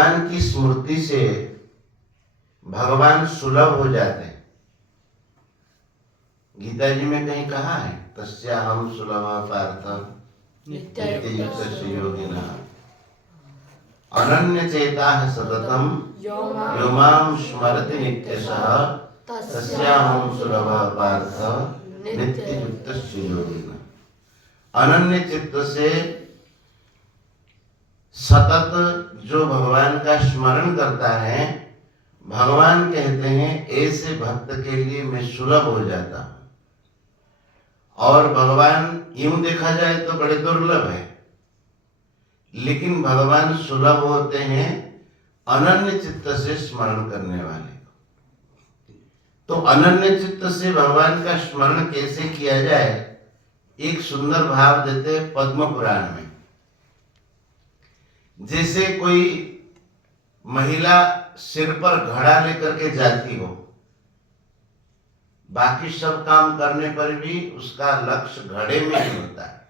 भगवान की स्मृति से भगवान सुलभ हो जाते हैं। गीता जी में कहीं कहा है तस्याहं सुलभ पार्थ नित्ययुक्तस्य योगिनः अनन्य चेताः सततं यो मां स्मरति नित्यशः तस्याहं सुलभ पार्थ नित्ययुक्तस्य योगिनः। अनन्य चित्त से सतत जो भगवान का स्मरण करता है, भगवान कहते हैं ऐसे भक्त के लिए मैं सुलभ हो जाता हूं। और भगवान यूं देखा जाए तो बड़े दुर्लभ है, लेकिन भगवान सुलभ होते हैं अनन्य चित्त से स्मरण करने वाले को। तो अनन्य चित्त से भगवान का स्मरण कैसे किया जाए, एक सुंदर भाव देते हैं पद्म पुराण में। जैसे कोई महिला सिर पर घड़ा लेकर के जाती हो, बाकी सब काम करने पर भी उसका लक्ष्य घड़े में ही होता है,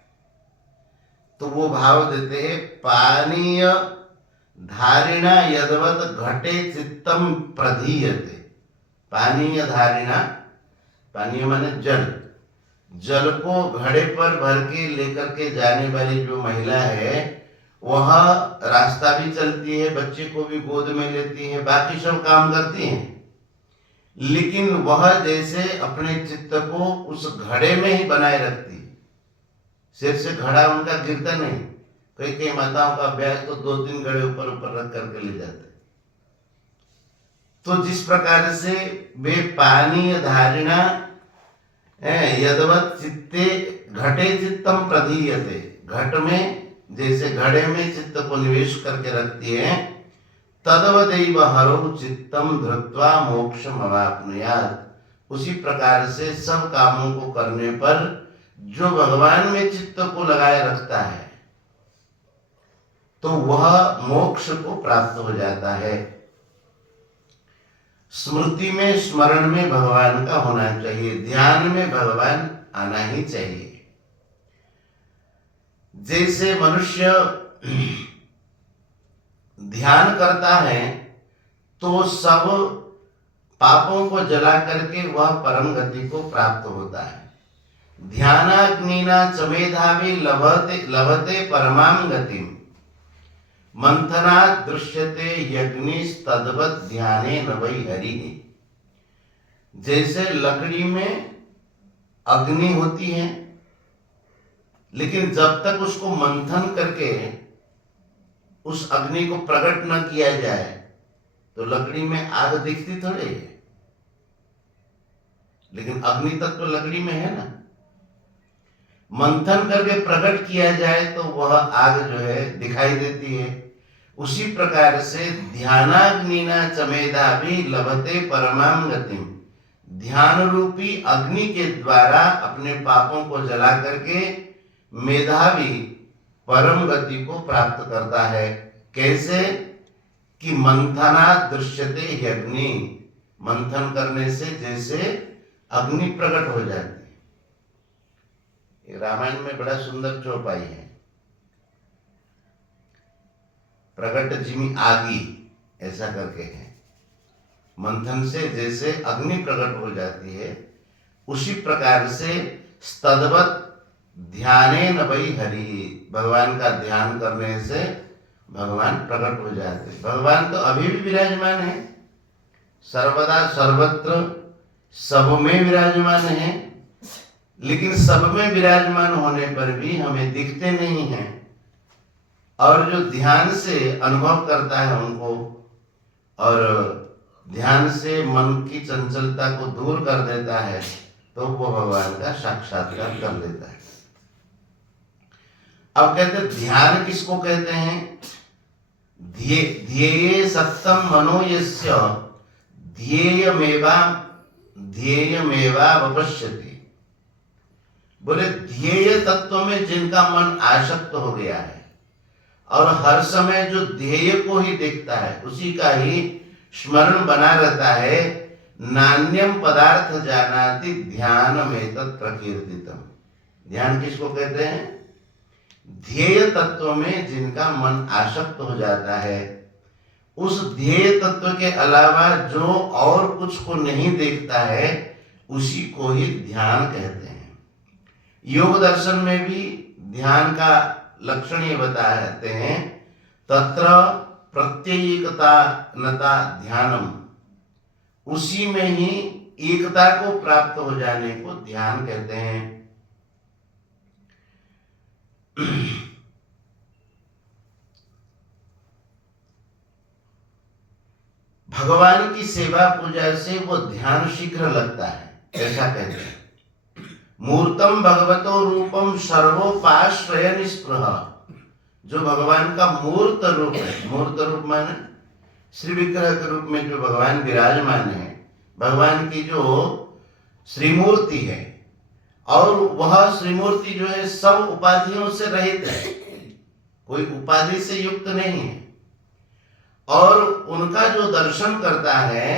तो वो भाव देते हैं पानीय धारिणा यदवत घटे चित्तम प्रधीयते। पानीय धारिणा, पानीय माने जल, जल को घड़े पर भर के लेकर के जाने वाली जो महिला है, वह रास्ता भी चलती है, बच्चे को भी गोद में लेती है, बाकी सब काम करती हैं, लेकिन वह जैसे अपने चित्त को उस घड़े में ही बनाए रखती है। सिर से घड़ा उनका गिरता नहीं। कई कई माताओं का अभ्यास तो 2-3 घड़े ऊपर ऊपर रख करके ले जाते। तो जिस प्रकार से वे पानी धारिणा यदवत चित्ते घटे चित्तम प्रधीयते, घट में जैसे घड़े में चित्त को निवेश करके रखती है, तदवदैव हरौ चित्तम धृत्वा मोक्षमवाप्नुयात्। उसी प्रकार से सब कामों को करने पर जो भगवान में चित्त को लगाए रखता है, तो वह मोक्ष को प्राप्त हो जाता है। स्मृति में, स्मरण में भगवान का होना चाहिए, ध्यान में भगवान आना ही चाहिए। जैसे मनुष्य ध्यान करता है तो सब पापों को जला करके वह परम गति को प्राप्त होता है। ध्यानाग्निना चमेधावी लभते परमां गतिम मंथनात् दृश्यते यज्ञिस्तद्वत् ध्याने न वै हरिः। जैसे लकड़ी में अग्नि होती है, लेकिन जब तक उसको मंथन करके उस अग्नि को प्रकट न किया जाए तो लकड़ी में आग दिखती थोड़ी है, लेकिन अग्नि तक तो लकड़ी में है ना। मंथन करके प्रकट किया जाए तो वह आग जो है दिखाई देती है। उसी प्रकार से ध्यानाग्निना चमेधावी लभते परमां गतिम, ध्यान रूपी अग्नि के द्वारा अपने पापों को जला करके मेधावी परम गति को प्राप्त करता है। कैसे कि मंथना दृश्यते अग्नि, मंथन करने से जैसे अग्नि प्रकट हो जाती है। रामायण में बड़ा सुंदर चौपाई है, प्रकट जिमि आगी ऐसा करके है। मंथन से जैसे अग्नि प्रकट हो जाती है, उसी प्रकार से तद्वत् ध्याने न वै हरि, भगवान का ध्यान करने से भगवान प्रकट हो जाते। भगवान तो अभी भी विराजमान है, सर्वदा सर्वत्र सब में विराजमान है, लेकिन सब में विराजमान होने पर भी हमें दिखते नहीं हैं। और जो ध्यान से अनुभव करता है उनको, और ध्यान से मन की चंचलता को दूर कर देता है, तो वो भगवान का साक्षात्कार कर लेता है। अब कहते ध्यान किसको कहते हैं? ध्येये सत्तम मनो यस्य ध्येयमेवा वपश्यति। बोले ध्येय तत्व में जिनका मन आसक्त हो गया है और हर समय जो ध्येय को ही देखता है, उसी का ही स्मरण बना रहता है, नान्यम पदार्थ जानाति ध्यानमेतत् प्रकीर्तितम्। ध्यान किसको कहते हैं? ध्येय तत्व में जिनका मन आसक्त हो जाता है, उस ध्येय तत्व के अलावा जो और कुछ को नहीं देखता है उसी को ही ध्यान कहते हैं। योग दर्शन में भी ध्यान का लक्षण ये बताते हैं, तत्र प्रत्येकता नता ध्यानम, उसी में ही एकता को प्राप्त हो जाने को ध्यान कहते हैं। भगवान की सेवा पूजा से वो ध्यान शीघ्र लगता है, ऐसा कहते हैं। मूर्तम भगवतो रूपम सर्वोपाश्रय निस्पृह, जो भगवान का मूर्त रूप है, मूर्त रूप माने श्री विग्रह के रूप में जो भगवान विराजमान है, भगवान की जो श्रीमूर्ति है, और वह श्रीमूर्ति जो है सब उपाधियों से रहित है, कोई उपाधि से युक्त नहीं है, और उनका जो दर्शन करता है,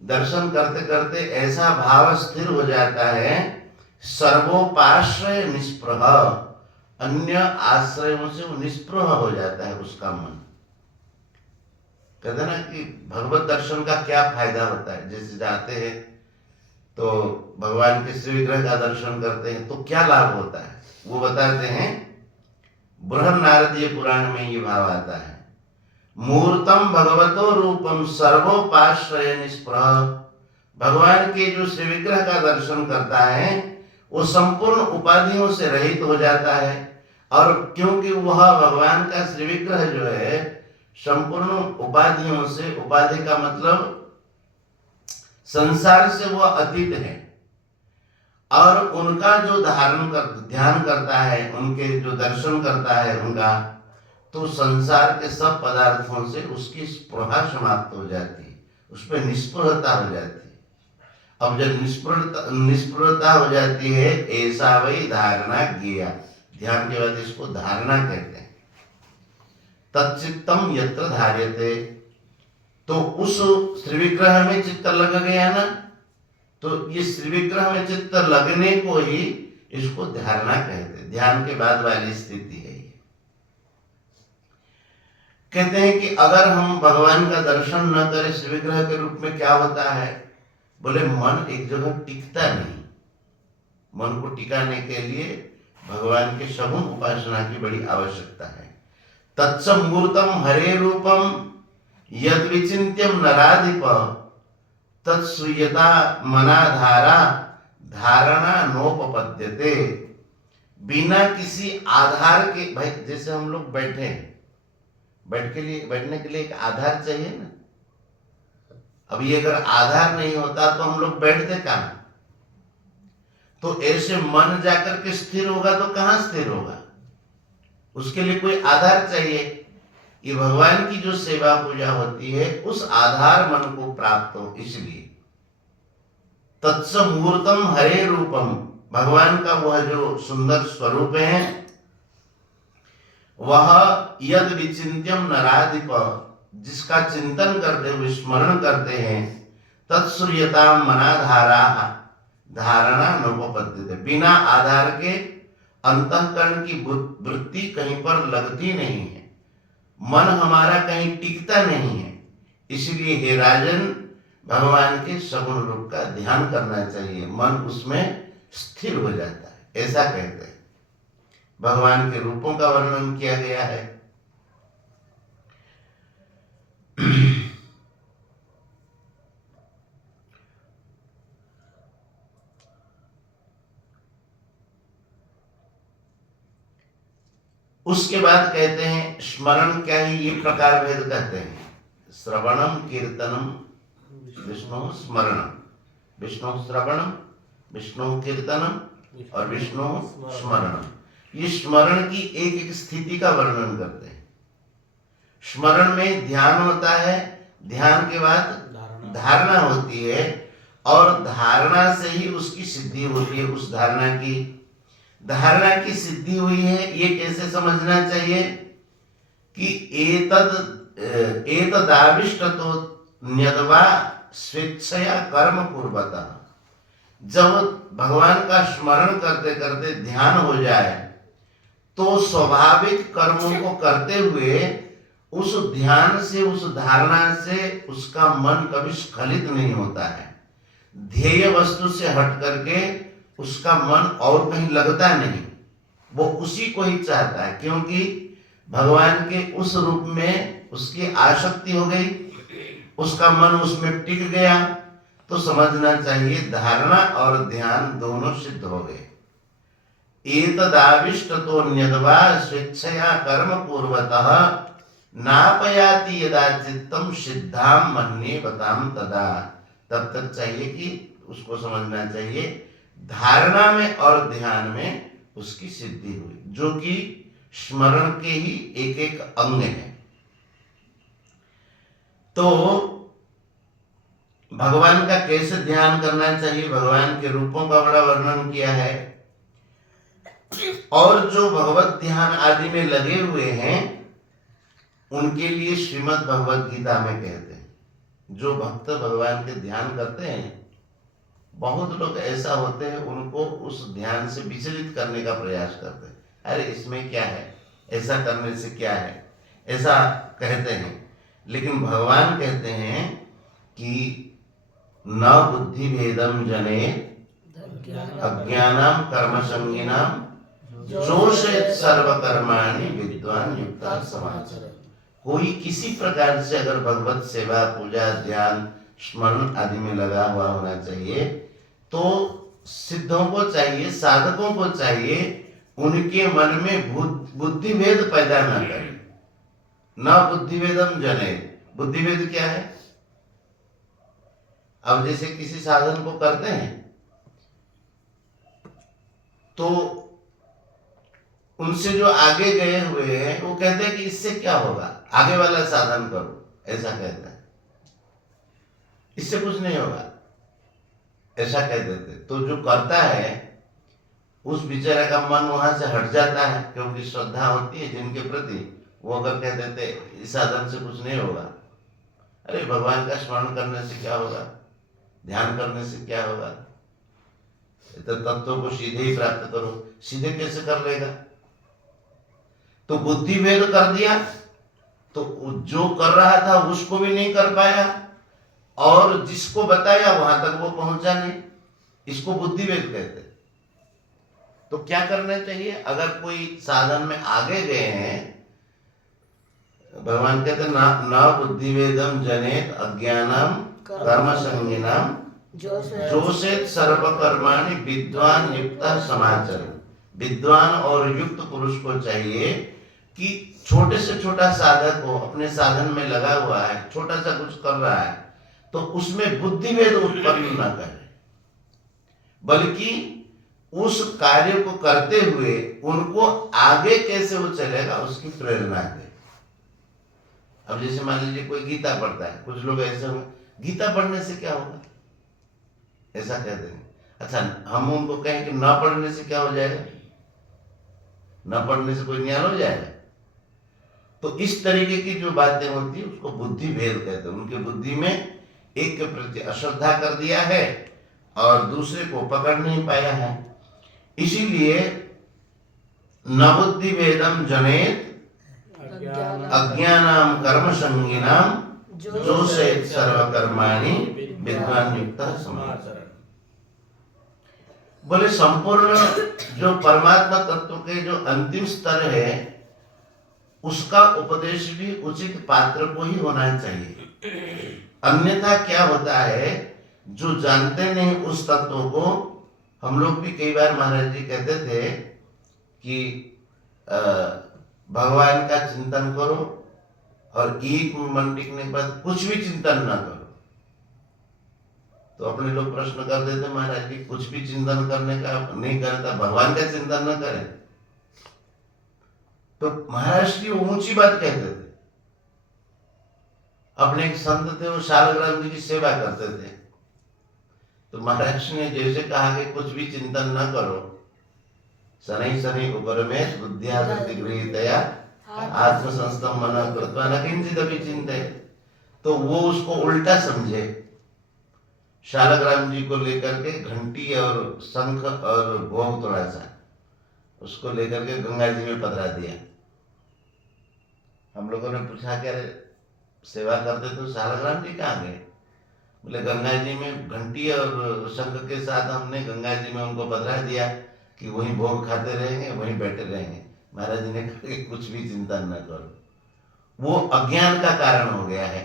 दर्शन करते करते ऐसा भाव स्थिर हो जाता है, सर्वोपाश्रय निस्पृह, अन्य आश्रयों से वो निस्पृह हो जाता है उसका मन। कहते ना कि भगवत दर्शन का क्या फायदा होता है, जैसे जाते हैं तो भगवान के श्री विग्रह का दर्शन करते हैं तो क्या लाभ होता है, वो बताते हैं। बृहद नारदीय पुराण में ये भाव आता है, मूर्तम भगवतो रूपम सर्वोपाश्रय निस्पृह, भगवान के जो श्री विग्रह का दर्शन करता है वो संपूर्ण उपाधियों से रहित हो जाता है, और क्योंकि वह भगवान का श्री विग्रह जो है संपूर्ण उपाधियों से, उपाधि का मतलब संसार से वह अतीत है, और उनका जो ध्यान करता है, उनके जो दर्शन करता है उनका, तो संसार के सब पदार्थों से उसकी स्पृहा समाप्त हो जाती है, उसमें निष्प्रहता हो जाती है। अब जब निष्प्रहता हो जाती है, ऐसा वही धारणा ज्ञेया, ध्यान के बाद इसको धारणा कहते हैं। तच्चित्तम यत्र धार्यते, तो उस श्री विग्रह में चित्त लग गया ना, तो ये श्री विग्रह में चित्त लगने को ही इसको धारणा कहते हैं। ध्यान के बाद वाली स्थिति है ये। कहते हैं कि अगर हम भगवान का दर्शन न करें श्री विग्रह के रूप में क्या होता है, बोले मन एक जगह टिकता नहीं। मन को टिकाने के लिए भगवान के सगुण उपासना की बड़ी आवश्यकता है। तत्समूर्तम हरे रूपम यद विचिन्त्यम नराधिप तत्सूयता मनाधारा धारणा नोपपद्यते, बिना किसी आधार के, भाई जैसे हम लोग बैठे, बैठने के लिए एक आधार चाहिए ना। अभी अगर आधार नहीं होता तो हम लोग बैठते कहाँ, तो ऐसे मन जाकर के स्थिर होगा तो कहाँ स्थिर होगा, उसके लिए कोई आधार चाहिए। ये भगवान की जो सेवा पूजा होती है उस आधार मन को प्राप्त हो, इसलिए तत्समूर्तम हरे रूपम, भगवान का वह जो सुंदर स्वरूप है, वह यद विचिन्त्यम नराधिप, जिसका चिंतन करते हुए स्मरण करते हैं, तत्सूयता मनाधारा धारणा नोपपद्यते, बिना आधार के अंतःकरण की वृत्ति कहीं पर लगती नहीं है, मन हमारा कहीं टिकता नहीं है। इसलिए हे राजन, भगवान के सगुण रूप का ध्यान करना चाहिए, मन उसमें स्थिर हो जाता है, ऐसा कहते हैं। भगवान के रूपों का वर्णन किया गया है। उसके बाद कहते हैं स्मरण क्या ही, ये प्रकार भेद कहते हैं, श्रवणम कीर्तनम विष्णु स्मरणम, विष्णु श्रवणम, विष्णु कीर्तनम और विष्णु स्मरणम। ये स्मरण की एक एक स्थिति का वर्णन करते हैं। स्मरण में ध्यान होता है, ध्यान के बाद धारणा होती है, और धारणा से ही उसकी सिद्धि होती है। उस धारणा की सिद्धि हुई है, ये कैसे समझना चाहिए कि एतदाविष्टतो न्यद्वा स्वेच्छया कर्म पूर्वतः, जब भगवान का स्मरण करते करते ध्यान हो जाए तो स्वाभाविक कर्मों को करते हुए उस ध्यान से, उस धारणा से उसका मन कभी स्खलित नहीं होता है। ध्येय वस्तु से हट करके उसका मन और कहीं लगता नहीं, वो उसी को ही चाहता है, क्योंकि भगवान के उस रूप में उसकी आसक्ति हो गई, उसका मन उसमें टिक गया। तो समझना चाहिए धारणा और ध्यान दोनों सिद्ध हो गए। एतदाविष्टतो न्यद्वा स्वेच्छया कर्म पूर्वतः नापयाति यदा चित्तम सिद्धाम मन्ये बताम तदा। तब तक चाहिए कि उसको समझना चाहिए धारणा में और ध्यान में उसकी सिद्धि हुई, जो कि स्मरण के ही एक एक अंग है। तो भगवान का कैसे ध्यान करना चाहिए, भगवान के रूपों का बड़ा वर्णन किया है। और जो भगवत ध्यान आदि में लगे हुए हैं उनके लिए श्रीमद् भगवत गीता में कहते हैं, जो भक्त भगवान के ध्यान करते हैं, बहुत लोग ऐसा होते हैं उनको उस ध्यान से विचलित करने का प्रयास करते हैं। अरे इसमें क्या है, ऐसा करने से क्या है, ऐसा कहते हैं। लेकिन भगवान कहते हैं कि न बुद्धि भेदम जने अज्ञानम कर्म संगिनाम जोषेत सर्वकर्माणि विद्वान युक्ता समाचर। कोई किसी प्रकार से अगर भगवत सेवा, पूजा, ध्यान, स्मरण आदि में लगा हुआ होना चाहिए, तो सिद्धों को चाहिए, साधकों को चाहिए, उनके मन में बुद्धि भेद पैदा न करे। न बुद्धि भेदम जने, बुद्धि भेद क्या है? अब जैसे किसी साधन को करते हैं तो उनसे जो आगे गए हुए हैं वो कहते हैं कि इससे क्या होगा, आगे वाला साधन करो, ऐसा कहता है, इससे कुछ नहीं होगा, ऐसा कह देते। तो जो करता है उस बेचारे का मन वहां से हट जाता है, क्योंकि श्रद्धा होती है जिनके प्रति, वो अगर कह देते इस साधन से कुछ नहीं होगा, अरे भगवान का स्मरण करने से क्या होगा, ध्यान करने से क्या होगा, तो तत्वों को सीधे ही प्राप्त करो, सीधे कैसे कर लेगा? तो बुद्धि भेद कर दिया, तो जो कर रहा था उसको भी नहीं कर पाया, और जिसको बताया वहां तक वो पहुंचा नहीं, इसको बुद्धि भेद कहते। तो क्या करना चाहिए? अगर कोई साधन में आगे गए हैं, भगवान कहते न बुद्धि भेदम जनेत अज्ञानम कर्म संगिनाम जोषेत सर्वकर्माणि विद्वान युक्ता समाचर। विद्वान और युक्त पुरुष को चाहिए कि छोटे से छोटा साधक हो, अपने साधन में लगा हुआ है, छोटा सा कुछ कर रहा है, तो उसमें बुद्धि भेद उत्पन्न न करे, बल्कि उस कार्य को करते हुए उनको आगे कैसे वो चलेगा उसकी प्रेरणा दे। अब जैसे मान लीजिए कोई गीता पढ़ता है, कुछ लोग ऐसे होंगे, गीता पढ़ने से क्या होगा, ऐसा कहते हैं। अच्छा, हम उनको कहें कि न पढ़ने से क्या हो जाएगा, न पढ़ने से कोई ज्ञान हो जाएगा? तो इस तरीके की जो बातें होती है उसको बुद्धि भेद कहते हैं। उनके बुद्धि में एक के प्रति अश्रद्धा कर दिया है और दूसरे को पकड़ नहीं पाया है। इसीलिए न बुद्धि भेदम जनेत अज्ञानाम कर्म संगिनाम जोषेत सर्वकर्माणि विद्वान युक्ता समाचर। बोले संपूर्ण जो परमात्मा तत्व के जो अंतिम स्तर है उसका उपदेश भी उचित पात्र को ही होना चाहिए। अन्यथा क्या होता है, जो जानते नहीं उस तत्व को, हम लोग भी कई बार महाराज जी कहते थे कि भगवान का चिंतन करो और एक मन टिकने के बाद कुछ भी चिंतन ना करो। तो अपने लोग प्रश्न कर देते, महाराज जी कुछ भी चिंतन करने का नहीं करता, भगवान का चिंतन न करें। तो महाराज जी ऊंची बात कहते थे। अपने एक संत थे, वो शालग्राम जी की सेवा करते थे, तो महाराज ने जैसे कहा कि कुछ भी चिंतन न करो, शनै शनै उपरमेश बुद्धिया गृहीतया आत्मसंस्थम मन कृत्वा न किंचिदपि चिंतयेत्। तो वो उसको उल्टा समझे, शालग्राम जी को लेकर के घंटी और शंख और भोग थोड़ा सा उसको लेकर के गंगा जी में पधरा दिया। हम लोगों ने पूछा कि अरे सेवा करते तो शालग्राम जी कहाँ गए? बोले गंगा जी में घंटी और शंख के साथ हमने गंगा जी में उनको बतला दिया कि वहीं भोग खाते रहेंगे, वहीं बैठे रहेंगे। महाराज जी ने कहा कि कुछ भी चिंता न करो, वो अज्ञान का कारण हो गया है।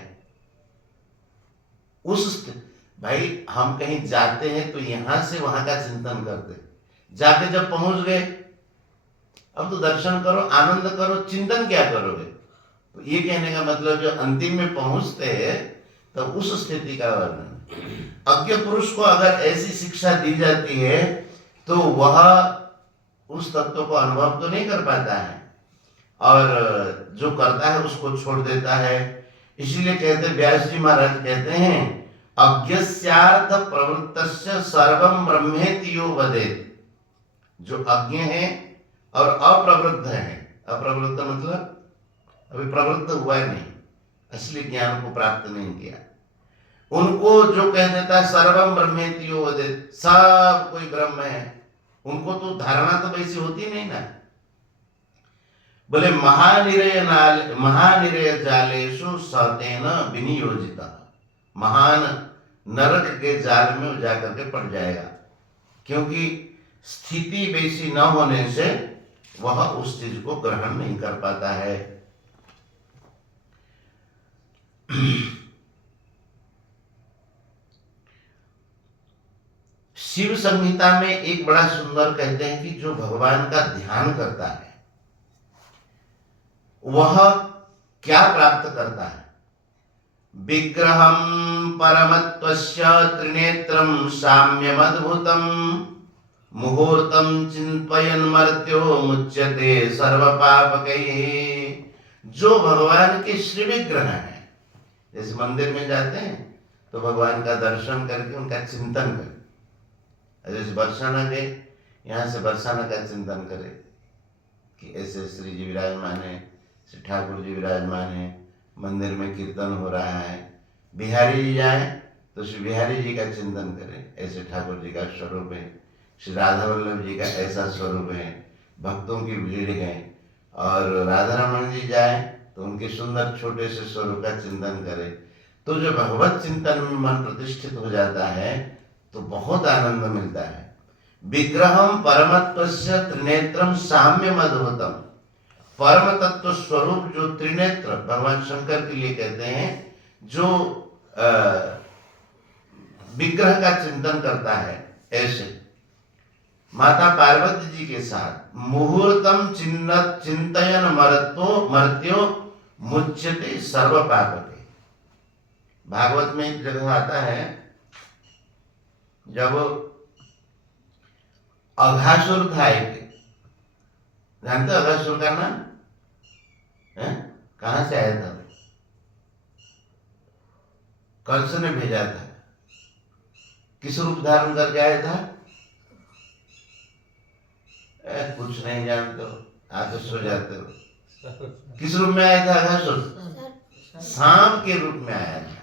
भाई हम कहीं जाते हैं तो यहां से वहां का चिंतन करते, जाके जब पहुंच गए अब तो दर्शन करो, आनंद करो, चिंतन क्या करोगे? तो ये कहने का मतलब जो अंतिम में पहुंचते हैं तो उस स्थिति का वर्णन। अज्ञ पुरुष को अगर ऐसी शिक्षा दी जाती है तो वह उस तत्व को अनुभव तो नहीं कर पाता है, और जो करता है उसको छोड़ देता है। इसीलिए कहते व्यास जी महाराज कहते हैं अज्ञस्यार्थ प्रवृत्तस्य सर्वम ब्रह्मेति यो वदेत्। जो अज्ञ है और अप्रवृत्त है, अप्रवृत्त मतलब अभी प्रवृत्त हुआ नहीं, असली ज्ञान को प्राप्त नहीं किया, उनको जो कह देता है सर्वम ब्रह्मेति यो वदेत्, सब कोई ब्रह्म है, उनको तो धारणा तो वैसी होती नहीं ना। बोले महानिरय जालेषु सतेन विनियोजिता, महान नरक के जाल में जाकर के पड़ जाएगा, क्योंकि स्थिति वैसी न होने से वह उस चीज को ग्रहण नहीं कर पाता है। शिव संहिता में एक बड़ा सुंदर कहते हैं कि जो भगवान का ध्यान करता है वह क्या प्राप्त करता है? विग्रहम परमत्वस्य त्रिनेत्रम साम्यमद्भुतम मुहूर्तम चिंतयन् मर्त्यो मुच्यते सर्व पापकैः। जो भगवान के श्री विग्रह है, जैसे मंदिर में जाते हैं तो भगवान का दर्शन करके उनका चिंतन करें, जैसे बरसाना गए यहाँ से बरसाना का चिंतन करें कि ऐसे श्री जी विराजमान है, श्री ठाकुर जी विराजमान है, मंदिर में कीर्तन हो रहा है। बिहारी जी जाए तो श्री बिहारी जी का चिंतन करें, ऐसे ठाकुर जी का स्वरूप है, श्री राधा वल्लभ जी का ऐसा स्वरूप है, भक्तों की भीड़ है। और राधा रमन जी जाए तो उनके सुंदर छोटे से स्वरूप का चिंतन करें। तो जो भगवत चिंतन में मन प्रतिष्ठित हो जाता है तो बहुत आनंद मिलता है। विग्रहम परमत्वस्य त्रिनेत्रम साम्यम अद्भुतम, परम तत्व स्वरूप जो त्रिनेत्र भगवान शंकर के लिए कहते हैं, जो विग्रह का चिंतन करता है, ऐसे माता पार्वती जी के साथ मुहूर्तम चिंतयन मर्त्यो मुच्यते सर्व पापके। भागवत में एक जगह आता है जब अघासुर था, एक जानते अघासुर का नाम है? कहां से आया था? कंस ने भेजा था। किस रूप धारण करके आया था? कुछ नहीं जानते हो, आगे सो जाते हो। किस रूप में आया था अघासुर? सांप के रूप में आया था।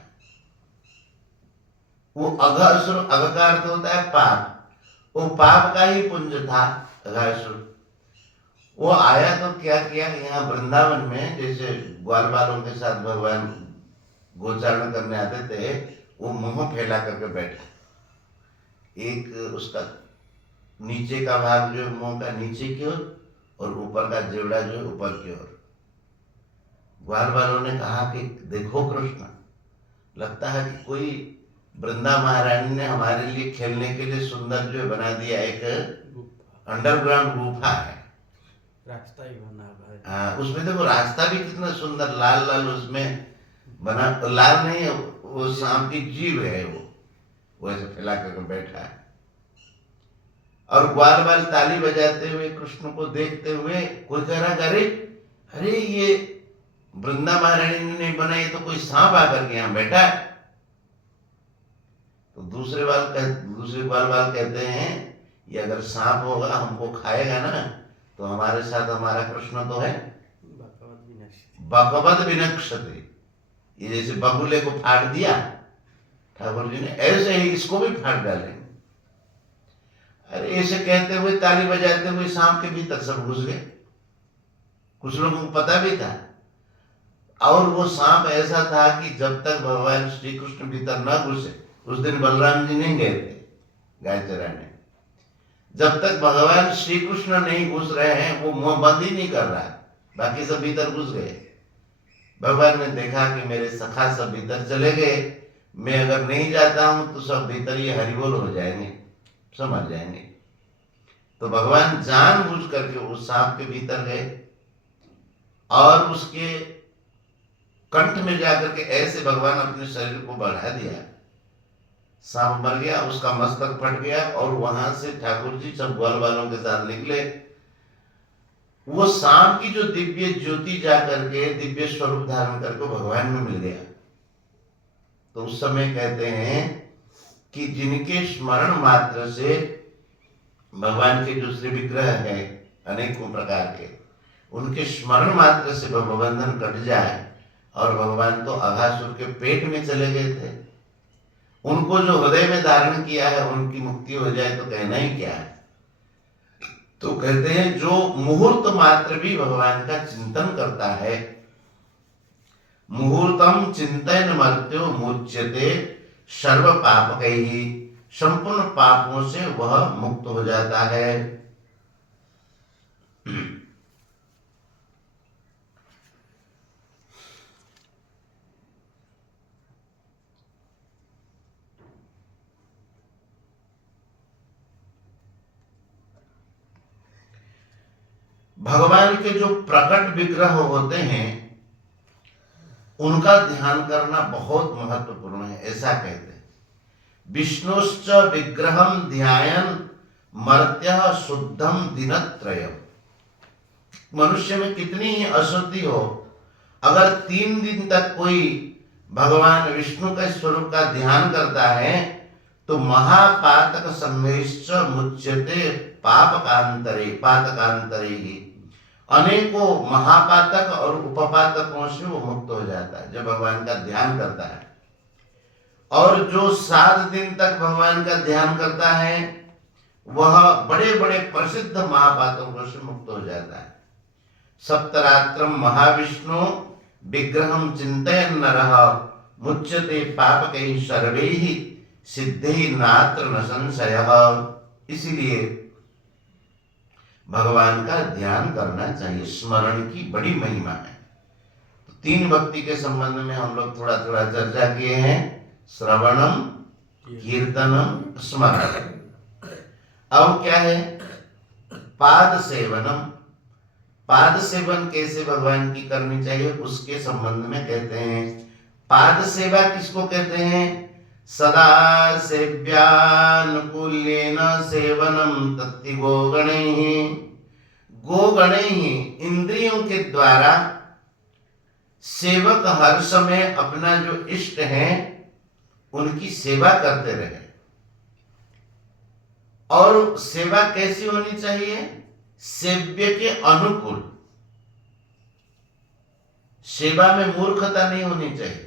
वो अघासुर, अघ का अर्थ होता है पाप, वो पाप का ही पुंज था अघासुर। वो आया तो क्या किया, यहाँ वृंदावन में जैसे ग्वाल बालों के साथ भगवान गोचारण करने आते थे, वो मुंह फैला करके बैठा, एक उसका नीचे का भाग जो मुंह का नीचे की ओर और ऊपर का जेवड़ा जो है ऊपर की ओर। ग्वाल बालों ने कहा कि देखो कृष्ण, लगता है कि कोई वृंदा महारानी ने हमारे लिए खेलने के लिए सुंदर जो बना दिया, एक अंडरग्राउंड गुफा है, रास्ता ही बना है। हाँ, उसमें देखो रास्ता भी कितना सुंदर लाल लाल उसमें बना, लाल नहीं है वो, सांप की जीभ है, वो ऐसे फैला करके बैठा है। और ग्वाल बाल ताली बजाते हुए कृष्ण को देखते हुए कोई कह रहा, अरे अरे ये वृंदा महारानी ने नहीं बनाई, तो कोई सांप आकर के यहाँ बैठा है। तो दूसरे ग्वाल बाल कहते हैं ये अगर सांप होगा हमको खाएगा ना, तो हमारे साथ हमारा कृष्ण तो है भगवत विनक्षते। ये जैसे बगुले को फाड़ दिया ठाकुर जी ने, ऐसे ही इसको भी फाड़ डालेंगे। अरे ऐसे कहते हुए ताली बजाते हुए सांप के भीतर सब घुस गए। कुछ लोगों को पता भी था, और वो सांप ऐसा था कि जब तक भगवान श्री कृष्ण भीतर न घुसे, उस दिन बलराम जी नहीं गए थे गाय चराने, जब तक भगवान श्री कृष्ण नहीं घुस रहे हैं वो मुंह बंद ही नहीं कर रहा है, बाकी सब भीतर घुस गए। भगवान ने देखा कि मेरे सखा सब भीतर चले गए, मैं अगर नहीं जाता हूं तो सब भीतर ये हरिबोल हो जाएंगे, समझ जाएंगे। तो भगवान जानबूझ करके उस सांप के भीतर गए और उसके कंठ में जाकर के ऐसे भगवान अपने शरीर को बढ़ा दिया, सांप मर गया, उसका मस्तक फट गया और वहां से ठाकुर जी सब ग्वाल वालों के साथ निकले। वो सांप की जो दिव्य ज्योति जाकर के दिव्य स्वरूप धारण करके भगवान में मिल गया। तो उस समय कहते हैं कि जिनके स्मरण मात्र से भगवान के जो श्री विग्रह है अनेकों प्रकार के, उनके स्मरण मात्र से भवबंधन कट जाए, और भगवान तो अघासुर के पेट में चले गए थे, उनको जो हृदय में धारण किया है उनकी मुक्ति हो जाए तो कहना ही क्या है। तो कहते हैं जो मुहूर्त मात्र भी भगवान का चिंतन करता है, मुहूर्तम चिंतन मर्त्यो मुच्यते सर्व पाप ही, संपूर्ण पापों से वह मुक्त हो जाता है। भगवान के जो प्रकट विग्रह होते हैं उनका ध्यान करना बहुत महत्वपूर्ण है, ऐसा कहते हैं। विष्णुश्च विग्रहम ध्यायन मर्त्य शुद्धम दिनत्रयम। मनुष्य में कितनी ही अशुद्धि हो, अगर 3 दिन तक कोई भगवान विष्णु के स्वरूप का ध्यान करता है तो महापातक संघर्ष मुच्यते पातकांतरे ही, अनेकों महापातक और उपपातकों से वो मुक्त हो जाता है जब भगवान का ध्यान करता है। और जो 7 दिन तक भगवान का ध्यान करता है वह बड़े बड़े प्रसिद्ध महापातकों से मुक्त हो जाता है। सप्तरात्रम महाविष्णु विग्रहम चिंतयन् नरः मुच्यते पापकैः सर्वैः सिद्धैः नात्र न संशयः। इसीलिए भगवान का ध्यान करना चाहिए, स्मरण की बड़ी महिमा है। तो 3 भक्ति के संबंध में हम लोग थोड़ा थोड़ा चर्चा किए हैं, श्रवणम, कीर्तनम, स्मरण। अब क्या है, पाद सेवनम। पाद सेवन कैसे भगवान की करनी चाहिए उसके संबंध में कहते हैं। पाद सेवा किसको कहते हैं, सदा सेव्यानुकूल्येन सेवनम तत्ति गोगणैः। गोगणैः इंद्रियों के द्वारा सेवक हर समय अपना जो इष्ट है उनकी सेवा करते रहे। और सेवा कैसी होनी चाहिए, सेव्य के अनुकूल। सेवा में मूर्खता नहीं होनी चाहिए।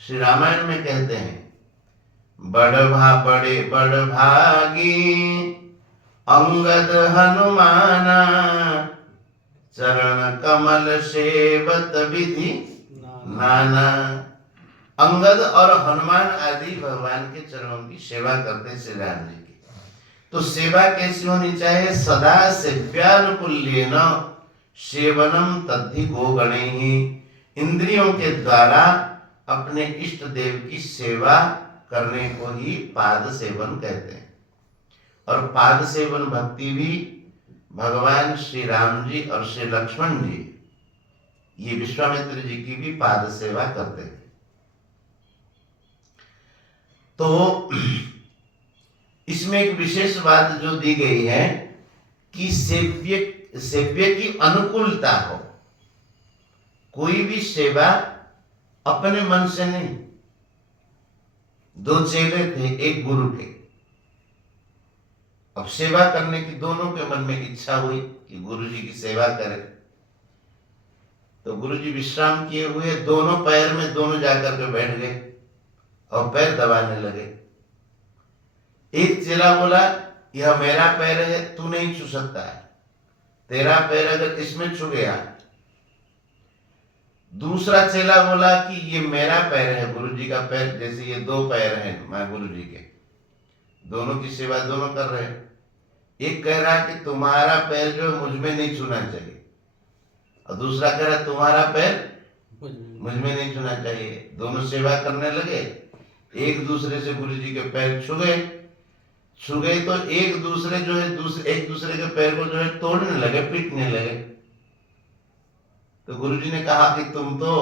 श्री रामायण में कहते हैं, बड़े बड़ भागी अंगद हनुमाना, चरण कमल सेवत विधि नाना। अंगद और हनुमान आदि भगवान के चरणों की सेवा करते श्री राम जी की। तो सेवा कैसी होनी चाहिए, सदा सेव्यानुकूल्येन सेवनम तद्धि गोगणैः। इंद्रियों के द्वारा अपने इष्ट देव की सेवा करने को ही पाद सेवन कहते हैं। और पाद सेवन भक्ति भी भगवान श्री राम जी और श्री लक्ष्मण जी, ये विश्वामित्र जी की भी पाद सेवा करते हैं। तो इसमें एक विशेष बात जो दी गई है कि सेव्य की अनुकूलता हो। कोई भी सेवा अपने मन से नहीं। 2 चेले थे एक गुरु के, अब सेवा करने की दोनों के मन में इच्छा हुई कि गुरु जी की सेवा करें। तो गुरु जी विश्राम किए हुए दोनों पैर में दोनों जाकर के बैठ गए और पैर दबाने लगे। एक चेला बोला, यह मेरा पैर है, तू नहीं छू सकता है, तेरा पैर अगर इसमें छू गया दूसरा चेला बोला कि ये मेरा पैर है, गुरु जी का पैर, जैसे ये दो पैर हैं मैं गुरु जी के, दोनों की सेवा दोनों कर रहे हैं। एक कह रहा है कि तुम्हारा पैर जो है मुझ में नहीं छूना चाहिए, और दूसरा कह रहा है तुम्हारा पैर मुझ में नहीं छूना चाहिए। दोनों सेवा करने लगे, एक दूसरे से गुरु जी के पैर छू गए तो एक दूसरे जो है एक दूसरे के पैर को जो है तोड़ने लगे, पीटने लगे। तो गुरु जी ने कहा कि तुम तो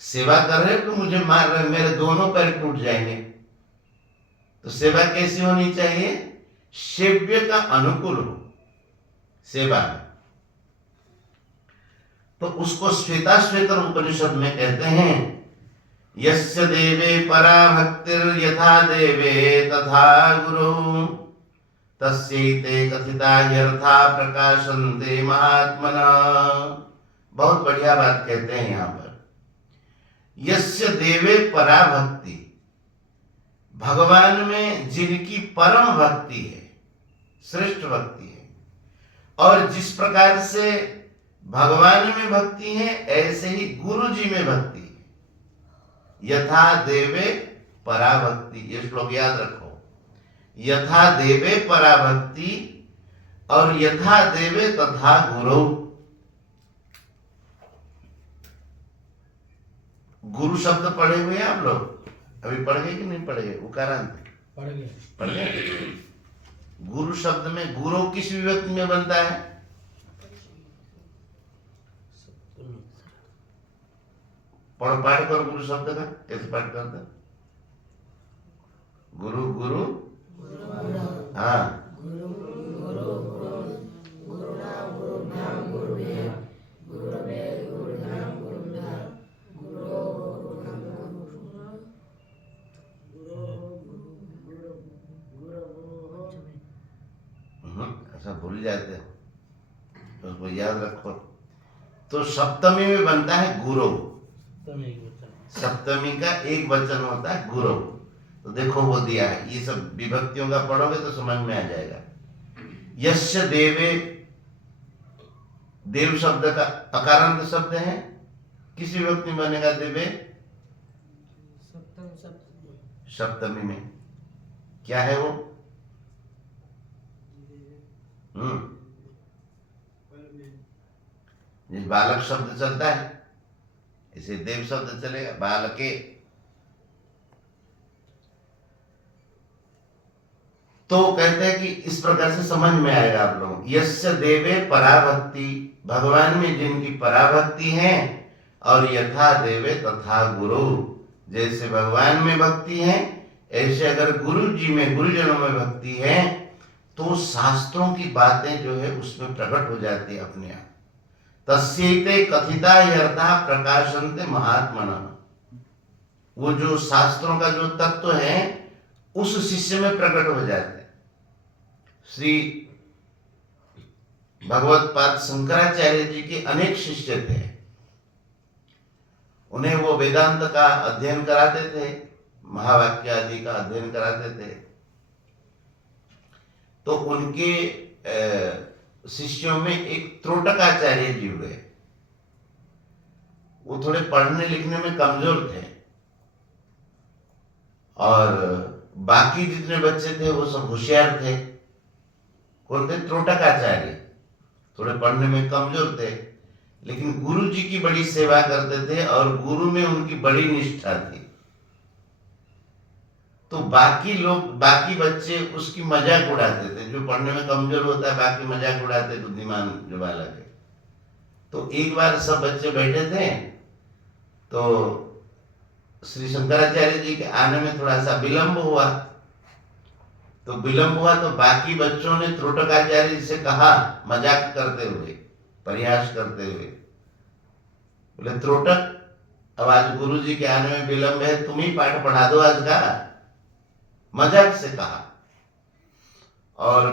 सेवा कर रहे हो तो मुझे मार रहे, मेरे दोनों पैर टूट जाएंगे। तो सेवा कैसी होनी चाहिए? सेव्य का अनुकूल हो सेवा में। तो उसको श्वेताश्वेतर उपनिषद में कहते हैं, यस्य देवे परा भक्तिर यथा देवे तथा गुरु तस्यैते कथिता यथा प्रकाशन्ते महात्मना। बहुत बढ़िया बात कहते हैं यहाँ पर, यस्य देवे परा भक्ति, भगवान में जिनकी परम भक्ति है, श्रेष्ठ भक्ति है, और जिस प्रकार से भगवान में भक्ति है ऐसे ही गुरु जी में भक्ति है। यथा देवे परा भक्ति, ये श्लोक याद रखो, यथा देवे परा भक्ति और यथा देवे तथा गुरु। गुरु शब्द पढ़े हुए हैं आप लोग? अभी पढ़ गए कि नहीं पढ़े? उकारांत पढ़ गए। गुरु शब्द में गुरु किस विभक्ति में बनता है? पढ़ो, पाठ करो गुरु शब्द का, कैसे पाठ करते हैं? गुरु गुरु, हाँ, ऐसा भूल जाते हो तो उसको याद रखो। तो सप्तमी में बनता है गुरु, सप्तमी का एक वचन होता है गुरु। तो देखो वो दिया है, ये सब विभक्तियों का पढ़ोगे तो समझ में आ जाएगा। यस्य देवे, देव शब्द का अकारांत शब्द है, किस विभक्ति में बनेगा देवे? सप्तमी में। क्या है वो? जिस बालक शब्द चलता है इसे देव शब्द चलेगा, बालके। तो कहते हैं कि इस प्रकार से समझ में आएगा आप लोगों। यस्य देवे पराभक्ति, भगवान में जिनकी पराभक्ति है, और यथा देवे तथा गुरु, जैसे भगवान में भक्ति है ऐसे अगर गुरु जी में, गुरुजनों में भक्ति है तो शास्त्रों की बातें जो है उसमें प्रकट हो जाती है अपने आप। तस्यैते कथिता यर्था प्रकाशन्ते महात्मना, वो जो शास्त्रों का जो तत्व है उस शिष्य में प्रकट हो जाते हैं। श्री भगवत्पाद शंकराचार्य जी के अनेक शिष्य थे, उन्हें वो वेदांत का अध्ययन कराते थे, महावाक्य आदि का अध्ययन कराते थे। तो उनके शिष्यों में एक त्रोटकाचार्य जी हुए। वो थोड़े पढ़ने लिखने में कमजोर थे और बाकी जितने बच्चे थे वो सब होशियार थे। कौन थे? त्रोटकाचार्य। थोड़े पढ़ने में कमजोर थे लेकिन गुरु जी की बड़ी सेवा करते थे और गुरु में उनकी बड़ी निष्ठा थी। तो बाकी लोग, बाकी बच्चे उसकी मजाक उड़ाते थे। जो पढ़ने में कमजोर होता है बाकी मजाक उड़ाते, बुद्धिमान जो बालक है। तो एक बार सब बच्चे बैठे थे तो श्री शंकराचार्य जी के आने में थोड़ा सा विलंब हुआ। तो बाकी बच्चों ने त्रोटकाचार्य जी से कहा, मजाक करते हुए, परिहास करते हुए, बोले त्रोटक, अब आज गुरु जी के आने में विलंब है, तुम ही पाठ पढ़ा दो आज का। मजाक से कहा। और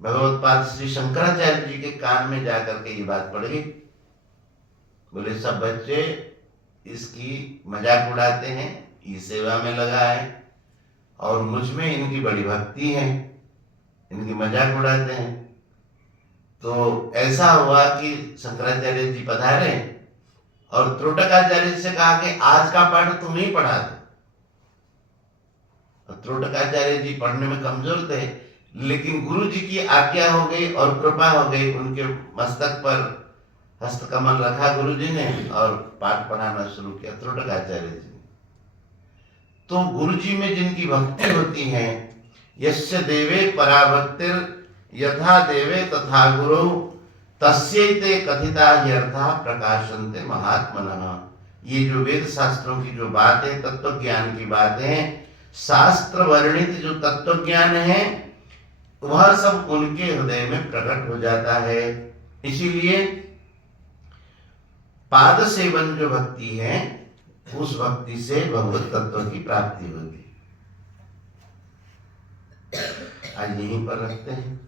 भगवत्पाद श्री शंकराचार्य जी के कान में जाकर के ये बात पड़ गई। बोले सब बच्चे इसकी मजाक उड़ाते हैं, ये सेवा में लगा है और मुझ में इनकी बड़ी भक्ति है, इनकी मजाक उड़ाते हैं। तो ऐसा हुआ कि शंकराचार्य जी पधारे और त्रोटकाचार्य से कहा कि आज का पाठ तुम ही पढ़ा दो। त्रोटकाचार्य जी पढ़ने में कमजोर थे, लेकिन गुरु जी की आज्ञा हो गई और कृपा हो गई, उनके मस्तक पर हस्तकमल रखा गुरु जी ने और पाठ पढ़ाना शुरू किया त्रोटकाचार्य जी। तो गुरु जी में जिनकी भक्ति होती है, यस्य देवे पराभक्तिर यथा देवे तथा गुरु तस्यैते कथिता ह्यर्था प्रकाशन्ते महात्मनः। ये जो वेद शास्त्रों की जो बात है, तत्व ज्ञान की बात है, शास्त्र वर्णित जो तत्व ज्ञान है, वह सब उनके हृदय में प्रकट हो जाता है। इसीलिए पाद सेवन जो भक्ति है, उस भक्ति से भगवत तत्व की प्राप्ति होती है। आज यहीं पर रखते हैं।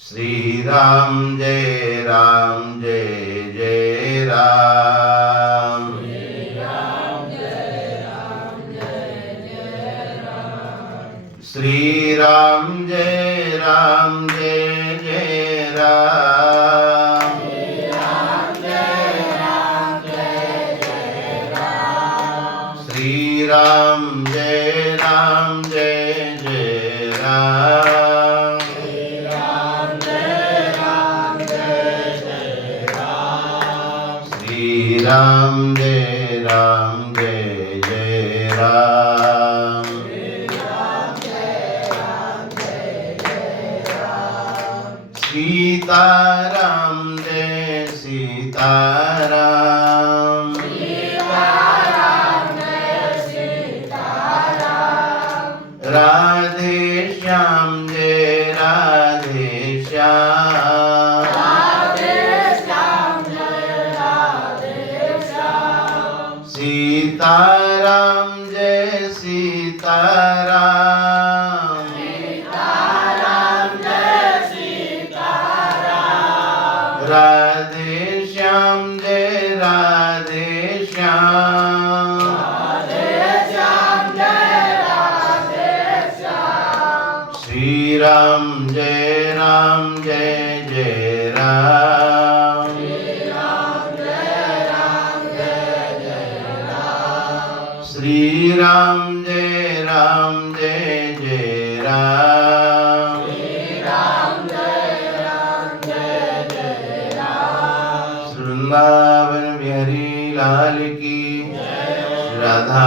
श्री राम जय राम जय जय राम। श्री राम जय राम जय जय राम। श्री राम जय राम जय जय राम। श्री राम जय राम जय जय राम। श्री राम जय राम जय जय राम। राम जय राम जय जय राम। श्री राम जय राम जय जय राम। सीताराम जय सीताराम। सीताराम जय सीताराम। राधे श्याम जय राधे श्याम। सीताराम जय सीताराम। सीताराम जय सीताराम। राधे श्याम जय राधे श्याम। राधे श्याम जय राधे श्याम। श्री राम जय राम जय जय राम। श्री राम जय राम जय जय राम। श्री राम जय राम जय जय राम। वृंदावन बिहारी लाल की जय। श्री राधा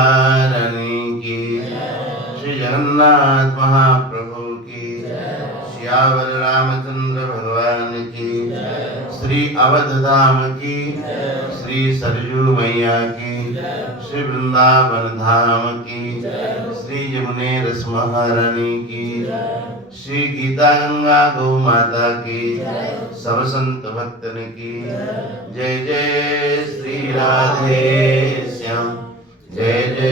रानी की जय। श्री जगन्नाथ महाप्रभु की जय। श्यावर रामचंद्र भगवान की जय। श्री अवध धाम की जय। श्री सरजू मैया की, श्री वृंदावन धाम की, श्री यमुने रस महारानी की, श्री गीता गंगा गौ माता की, सब संत भक्तन की जय। जय श्री राधे श्याम जय जय